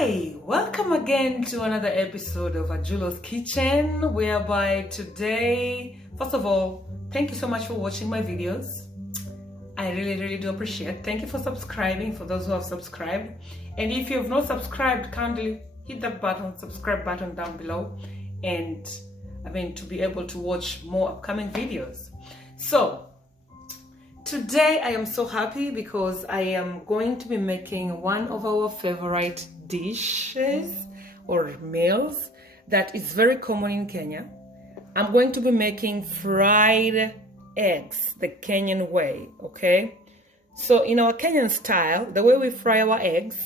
Hi, welcome again to another episode of Ajulo's Kitchen, whereby today, first of all, thank you so much for watching my videos. I really do appreciate. Thank you for subscribing, for those who have subscribed. And if you have not subscribed, kindly hit that button, subscribe button down below, and to be able to watch more upcoming videos. So today I am so happy because I am going to be making one of our favorite dishes or meals that is very common in Kenya. I'm going to be making fried eggs the Kenyan way, okay? So in our Kenyan style, the way we fry our eggs,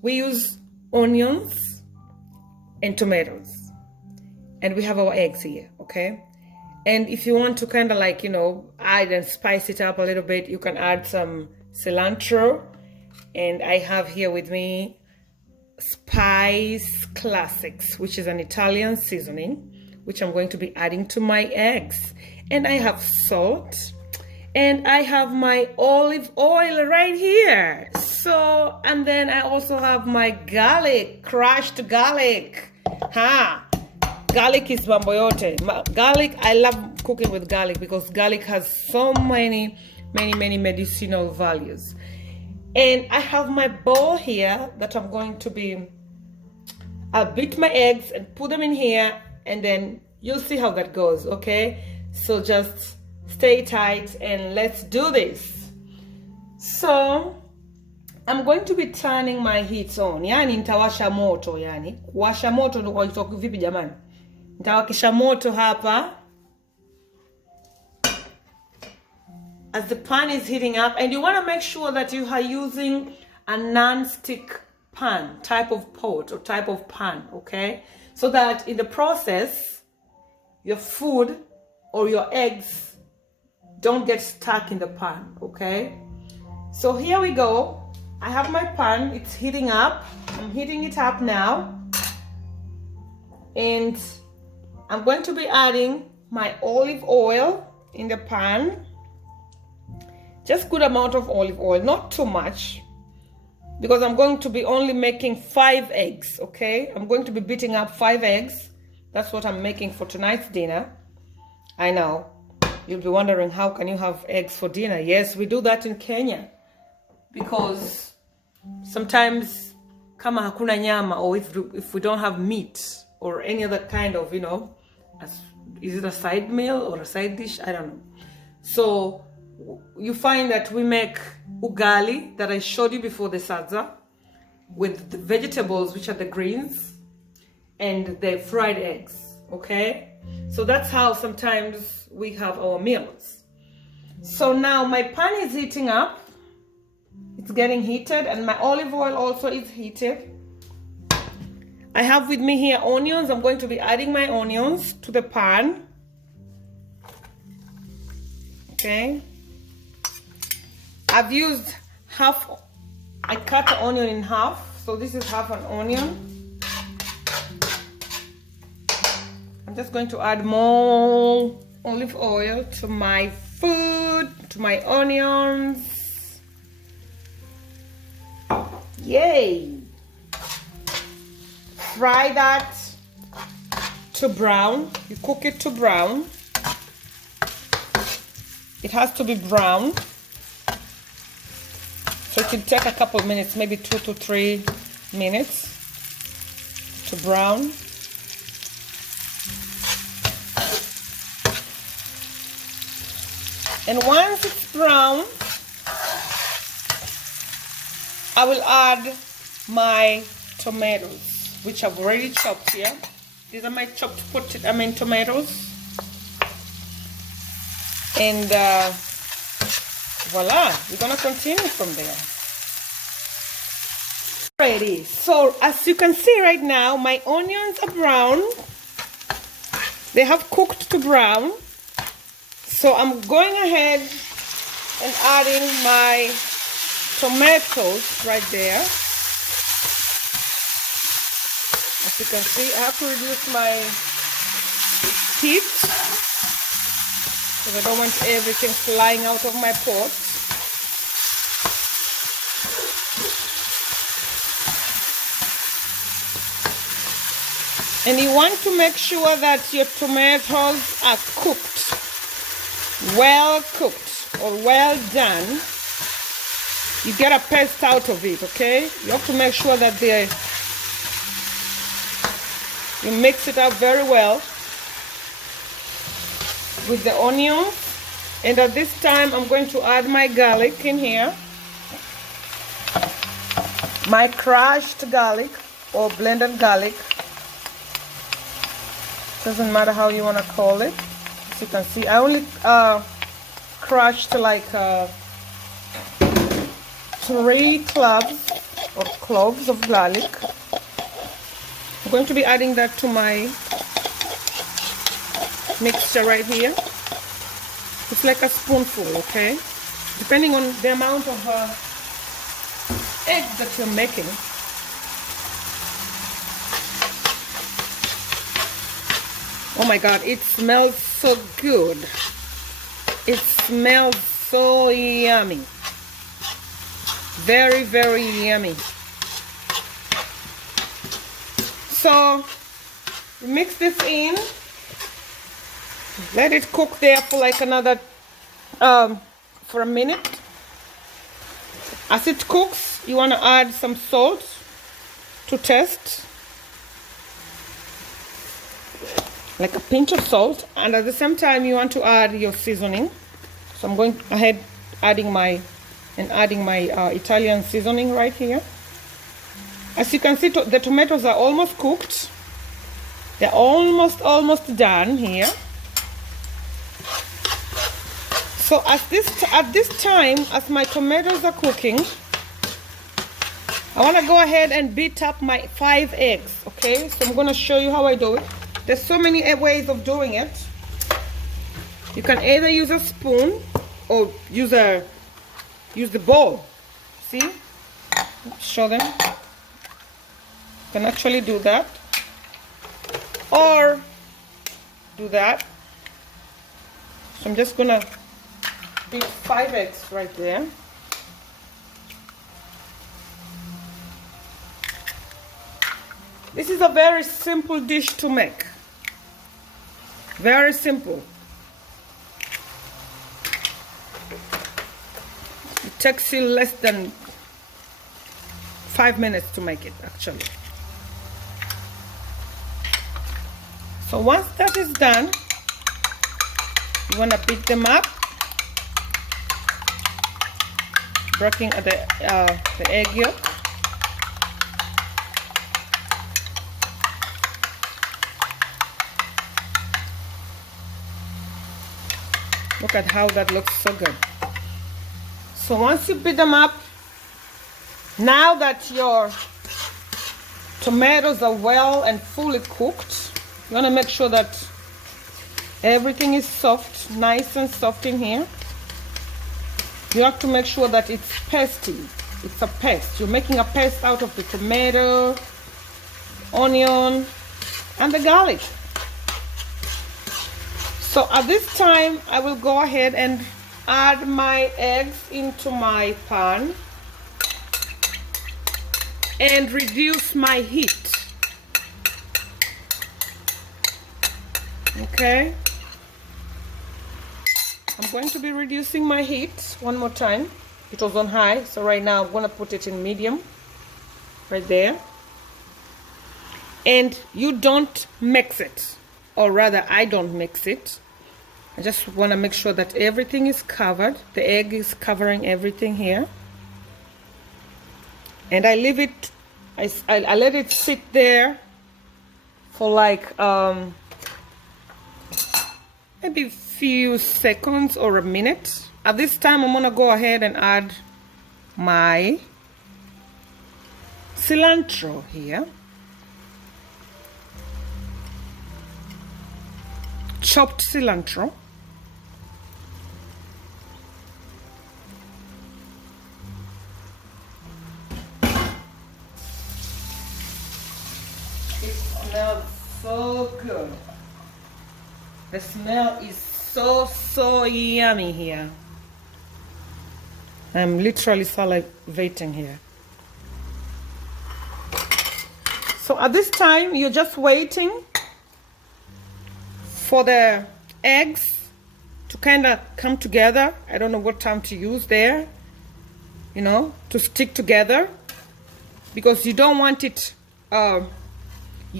we use onions and tomatoes. And we have our eggs here, okay? And if you want to kind of like, add and spice it up a little bit, you can add some cilantro. And I have here with me Spice Classics, which is an Italian seasoning, which I'm going to be adding to my eggs. And I have salt. And I have my olive oil right here. So, and then I also have my garlic, crushed garlic. Garlic is mambo yote. Garlic, I love cooking with garlic because garlic has so many medicinal values. And I have my bowl here that I'm going to be, I'll beat my eggs and put them in here, and then you'll see how that goes, okay? So just stay tight and let's do this. So I'm going to be turning my heat on. Yani nitawasha moto, yani. Kuwasha moto ndo kwa itoki vipi jamani? Nitawakisha moto hapa. As the pan is heating up, and you want to make sure that you are using a non-stick pan, type of pot or type of pan, okay? So that in the process, your food or your eggs don't get stuck in the pan, okay? So here we go. I have my pan, it's heating up. I'm heating it up now. And I'm going to be adding my olive oil in the pan. Just good amount of olive oil, not too much, because I'm going to be only making 5 eggs, okay? I'm going to be beating up 5 eggs. That's what I'm making for tonight's dinner. I know, you'll be wondering, how can you have eggs for dinner? Yes, we do that in Kenya, because sometimes kama hakuna nyama, or if we don't have meat or any other kind of, is it a side meal or a side dish? I don't know. So you find that we make ugali that I showed you before, the sadza, with the vegetables, which are the greens, and the fried eggs, okay? So that's how sometimes we have our meals. So now my pan is heating up. It's getting heated, and my olive oil also is heated. I have with me here onions. I'm going to be adding my onions to the pan. Okay. I've used I cut the onion in half. So this is half an onion. I'm just going to add more olive oil to my food, to my onions. Yay! Fry that to brown. You cook it to brown. It has to be brown. So it will take a couple minutes, maybe 2 to 3 minutes to brown. And once it's brown, I will add my tomatoes, which I've already chopped here. These are my chopped tomatoes. And voila, we're gonna continue from there. Ready. So as you can see right now, my onions are brown. They have cooked to brown. So I'm going ahead and adding my tomatoes right there. As you can see, I have to reduce my heat because I don't want everything flying out of my pot. And you want to make sure that your tomatoes are cooked, well cooked or well done. You get a paste out of it, okay? You have to make sure that you mix it up very well with the onion. And at this time, I'm going to add my garlic in here. My crushed garlic or blended garlic. Doesn't matter how you want to call it. As you can see, I only crushed like 3 cloves of garlic. I'm going to be adding that to my mixture right here. It's like a spoonful, okay? Depending on the amount of eggs that you're making. Oh my God, it smells so good. It smells so yummy. Very, very yummy. So, mix this in. Let it cook there for like another, for a minute. As it cooks, you want to add some salt to taste. Like a pinch of salt. And at the same time, you want to add your seasoning. So I'm going ahead adding my Italian seasoning right here. As you can see, the tomatoes are almost cooked. They're almost done here. So at this time, as my tomatoes are cooking, I want to go ahead and beat up my 5 eggs, okay? So I'm going to show you how I do it. There's so many ways of doing it. You can either use a spoon or use the bowl. See? Show them. You can actually do that. Or do that. So I'm just going to beat 5 eggs right there. This is a very simple dish to make. Very simple. It takes you less than 5 minutes to make it, actually. So once that is done, you want to beat them up, breaking the egg yolk. Look at how that looks so good. So once you beat them up, now that your tomatoes are well and fully cooked, you want to make sure that everything is soft, nice and soft in here. You have to make sure that it's pasty. It's a paste. You're making a paste out of the tomato, onion, and the garlic. So at this time, I will go ahead and add my eggs into my pan and reduce my heat. Okay? I'm going to be reducing my heat one more time. It was on high, so right now I'm going to put it in medium. Right there. And you don't mix it. Or rather, I don't mix it. I just want to make sure that everything is covered. The egg is covering everything here. And I leave it, I let it sit there for like maybe a few seconds or a minute. At this time, I'm going to go ahead and add my cilantro here. Chopped cilantro. It smells so good. The smell is so yummy here. I'm literally salivating here. So at this time, you're just waiting for the eggs to kind of come together. I don't know what time to use there, you know, to stick together, because you don't want it,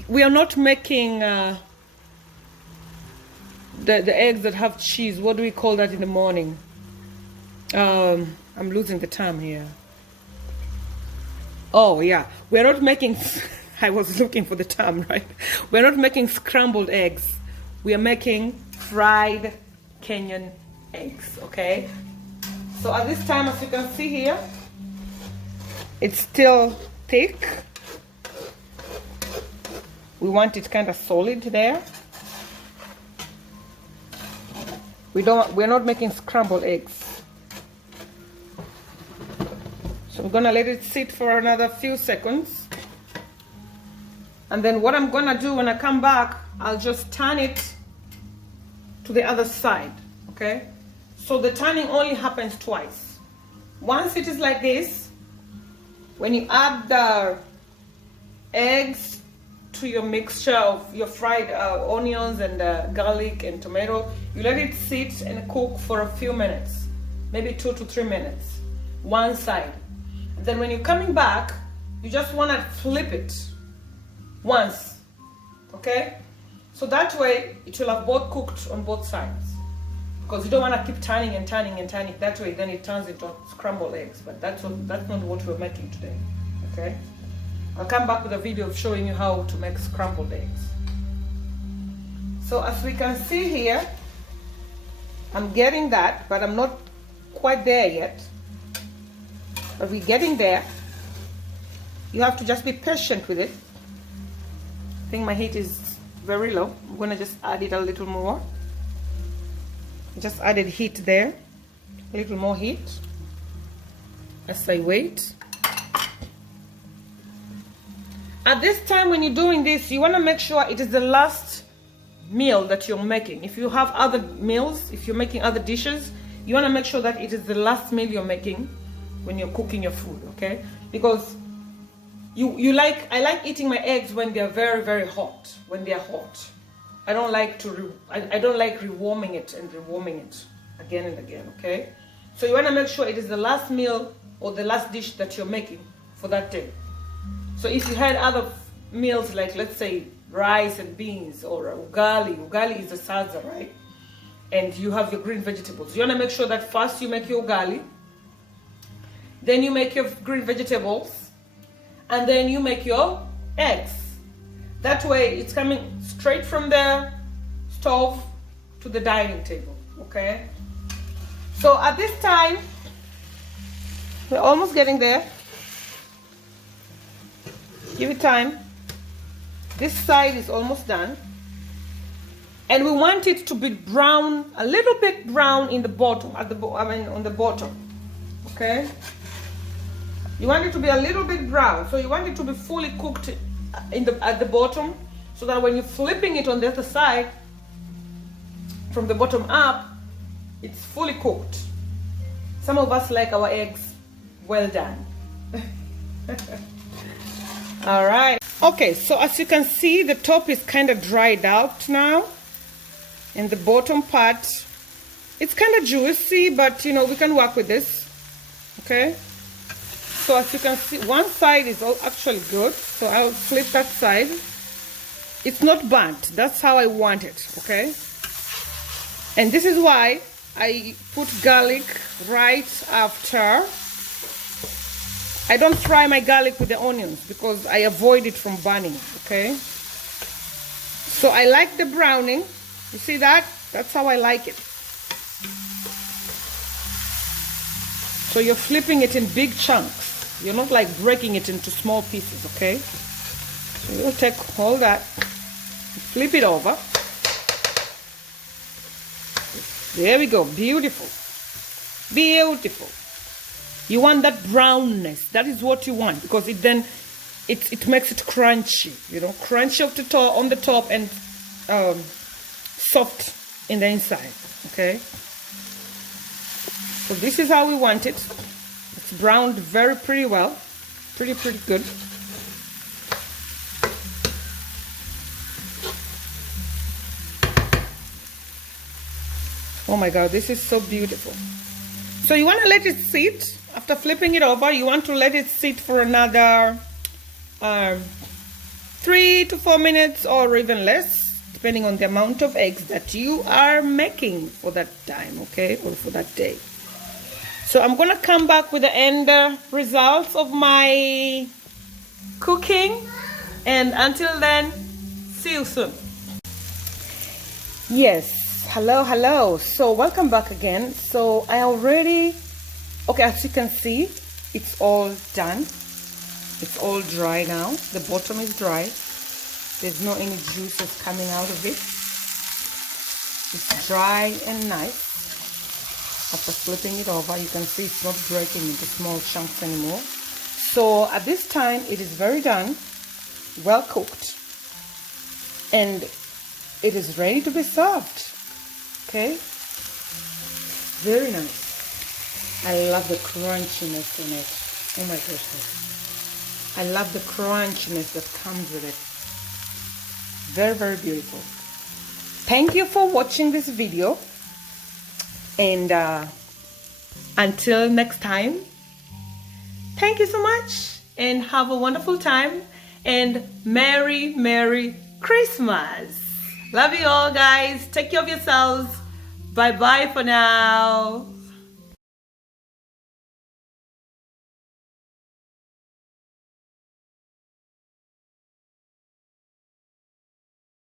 we are not making the eggs that have cheese. What do we call that in the morning? I'm losing the term here. Oh yeah, we're not making I was looking for the term, right? We're not making scrambled eggs. We are making fried Kenyan eggs, okay? So at this time, as you can see here, it's still thick. We want it kind of solid there. We're not making scrambled eggs. So we're gonna let it sit for another few seconds. And then what I'm gonna do when I come back, I'll just turn it to the other side, okay? So the turning only happens twice. Once it is like this, when you add the eggs to your mixture of your fried onions and garlic and tomato, you let it sit and cook for a few minutes, maybe 2 to 3 minutes, one side. And then when you're coming back, you just want to flip it once, okay? So that way it will have both cooked on both sides, because you don't want to keep turning and turning and turning. That way then it turns into scrambled eggs, but that's not what we're making today, okay? I'll come back with a video of showing you how to make scrambled eggs. So as we can see here, I'm getting that, but I'm not quite there yet. But we're getting there. You have to just be patient with it. I think my heat is very low. I'm gonna just add it a little more. Just added heat there, a little more heat as I wait. At this time when you're doing this, you want to make sure it is the last meal that you're making. If you have other meals, if you're making other dishes, you want to make sure that it is the last meal you're making when you're cooking your food, okay? Because I like eating my eggs when they're very, very hot, when they're hot. I don't like rewarming it and rewarming it again and again, okay? So you want to make sure it is the last meal or the last dish that you're making for that day. So if you had other meals, like let's say rice and beans or ugali is a salsa, right? And you have your green vegetables. You want to make sure that first you make your ugali, then you make your green vegetables, and then you make your eggs. That way it's coming straight from the stove to the dining table, okay? So at this time, we're almost getting there. Give it time. This side is almost done. And we want it to be brown, a little bit brown in the bottom, on the bottom, okay? You want it to be a little bit brown, so you want it to be fully cooked at the bottom, so that when you're flipping it on the other side, from the bottom up, it's fully cooked. Some of us like our eggs well done. All right. Okay, so as you can see, the top is kind of dried out now, and the bottom part, it's kind of juicy, but you know, we can work with this, okay? So as you can see, one side is actually good, so I'll flip that side. It's not burnt, that's how I want it, okay? And this is why I put garlic right after. I don't fry my garlic with the onions because I avoid it from burning, okay? So I like the browning. You see that? That's how I like it. So you're flipping it in big chunks. You're not like breaking it into small pieces, okay? So you'll take all that, flip it over. There we go, beautiful. Beautiful. You want that brownness. That is what you want, because it makes it crunchy, you know, crunchy on the top and soft in the inside, okay? So this is how we want it. It's browned very pretty well, pretty good. Oh my God, this is so beautiful. So you want to let it sit. After flipping it over, you want to let it sit for another 3 to 4 minutes or even less, depending on the amount of eggs that you are making for that time, okay, or for that day. So I'm gonna come back with the end results of my cooking, and until then, see you soon. Yes, hello. So welcome back again. So I already, okay, as you can see, it's all done. It's all dry now. The bottom is dry. There's no any juices coming out of it. It's dry and nice. After flipping it over, you can see it's not breaking into small chunks anymore. So at this time, it is very done, well cooked, and it is ready to be served. Okay? Very nice. I love the crunchiness in it. Oh my goodness. I love the crunchiness that comes with it. Very, very beautiful. Thank you for watching this video. And until next time, thank you so much and have a wonderful time and Merry Christmas. Love you all, guys. Take care of yourselves. Bye bye for now.